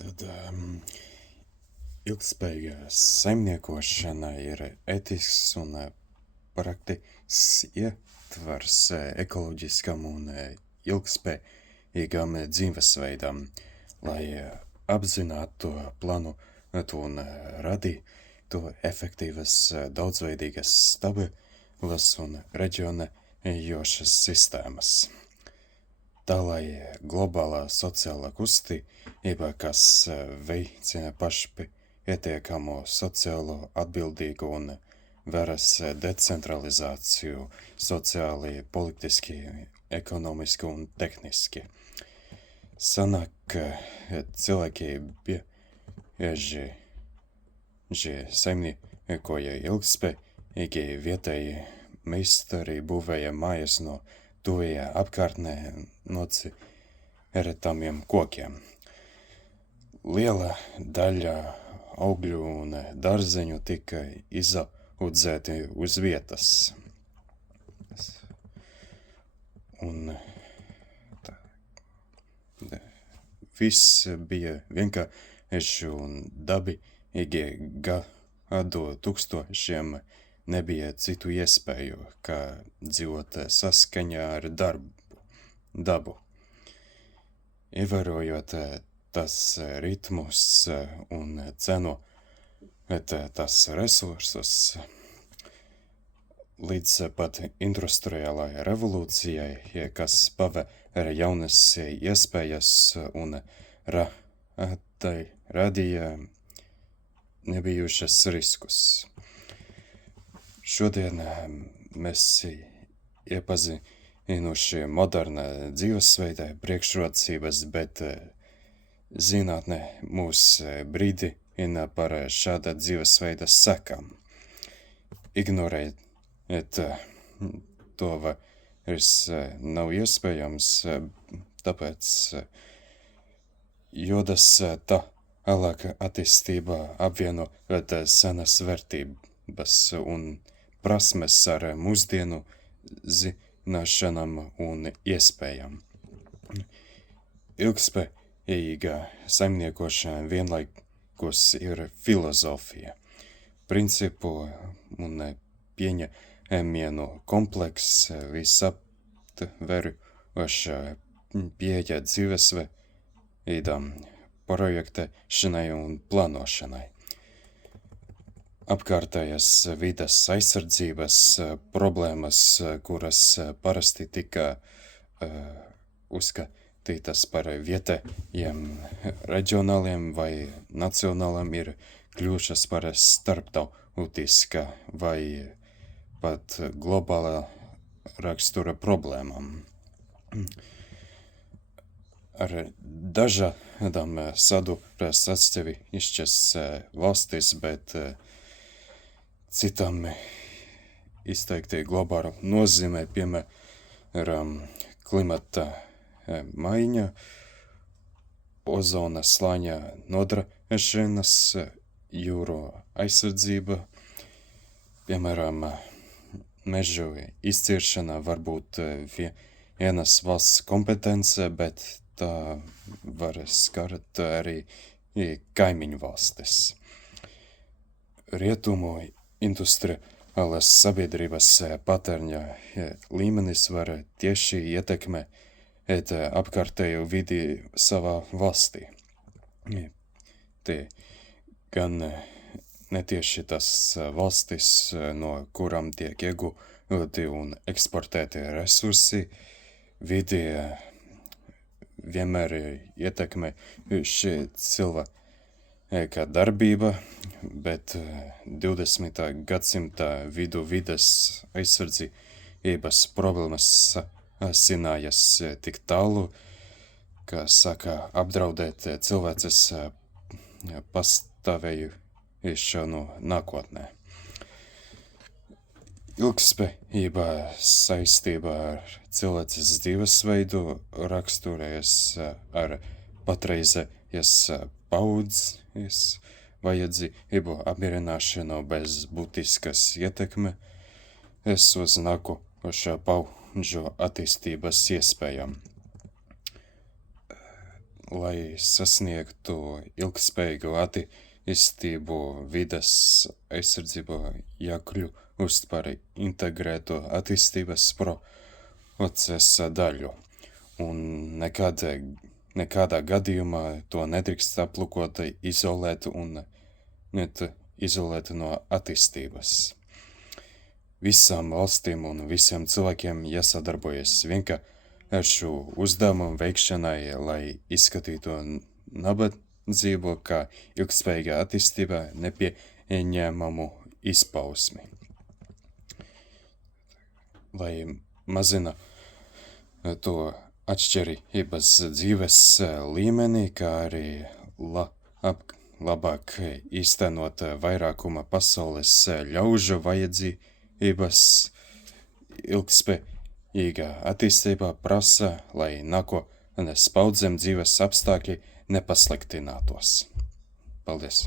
Tad ilgspējīga saimniekošana ir ētisks un praktisks ietvars ekoloģiskam un ilgspējīgam dzīvesveidam, lai apzinātu, plānotu un radītu efektīvas, daudzveidīgas, stabilas un reģionējošas sistēmas. Tā, lai globālā sociālā kustība, kas veicina pašpietiekamo sociālo atbildīgu un varas decentralizāciju sociāli, politiski, ekonomiski un tehniski. Sanāk, ka cilvēki bieži saimniekoja ilgspējīgi, vietēji meistari būvēja mājas no tuvajā apkārtnē nocirtamiem kokiem. Liela daļa augļu un dārzeņu tika izaudzēti uz vietas. Un viss bija vienkārši un dabīgi gadu tūkstošiem. Nebija citu iespēju, kā dzīvot saskaņā ar dabu. Ievērojot tas ritmus un cenojot tas resursus, līdz pat industriālajai revolūcijai, kas pavēra jaunas iespējas un radīja nebijušas riskus. Šodien mēs iepazinuši moderna dzīvesveida priekšrocības, bet zinātne mūs brīdina par šāda dzīvesveida sekām. Ignorēt to vairs nav iespējams, tāpēc jodas tālāk attīstībā apvienot senas vērtības un prasmes ar mūsdienu zināšanām un iespējām. Ilgspējīga saimniekošana vienlaikus ir filozofija, principu un pieņēmienu komplekss, visaptveroša pieeja dzīvesveidam, projektēšanai un plānošanai. Apkārtējas vides aizsardzības problēmas, kuras parasti tika uzskatītas par vietējiem, reģionāliem vai nacionāliem, ir kļuvušas par starptautiskā vai pat globālā rakstura problēmām. Ar dažādām saduras atsevišķas valstis, bet citam izteikti globālu nozīmē, piemēram, klimata maiņa, ozona slāņa nodrašanas, jūru aizsardzība, piemēram, mežu izciršana var būt vienas valsts kompetence, bet tā var skart arī kaimiņu valstis. Rietumu industriālās sabiedrības patēriņa līmenis var tieši ietekmēt apkārtējo vidi savā valstī. Te gan netieši tas valstis, no kurām tiek iegūti un eksportēti resursi, vidi vienmēr ietekmē šī cilvēka darbība, bet 20. gadsimta vidu vides aizsardzības problēmas sasinājas tik tālu, ka sāka apdraudēt cilvēces pastāvēšanu nākotnē. Ilgspējība saistībā ar cilvēces dzīvesveidu raksturējas ar patreizējas paudzes vajadzību apmierināšanu bez būtiskas ietekmes uz nākošo paudžu attīstības iespējām. lai sasniegtu ilgspējīgu attīstību, vides aizsardzību, jākļūst par integrētu attīstības procesa daļu. Un nekādā gadījumā to nedrīkst aplūkot izolēt no attīstības. Visām valstīm un visiem cilvēkiem jāsadarbojas vienkāršu uzdevumu veikšanai, lai izskatītu nabadzību kā ilgspējīgā attīstībā nepieņēmumu izpausmi. Lai mazina to atšķirības dzīves līmenī, kā arī labāk īstenot vairākuma pasaules ļaužu vajadzības, ilgspējīgā attīstība prasa, lai nākotnes paudzēm dzīves apstākļi nepasliktinātos. Paldies!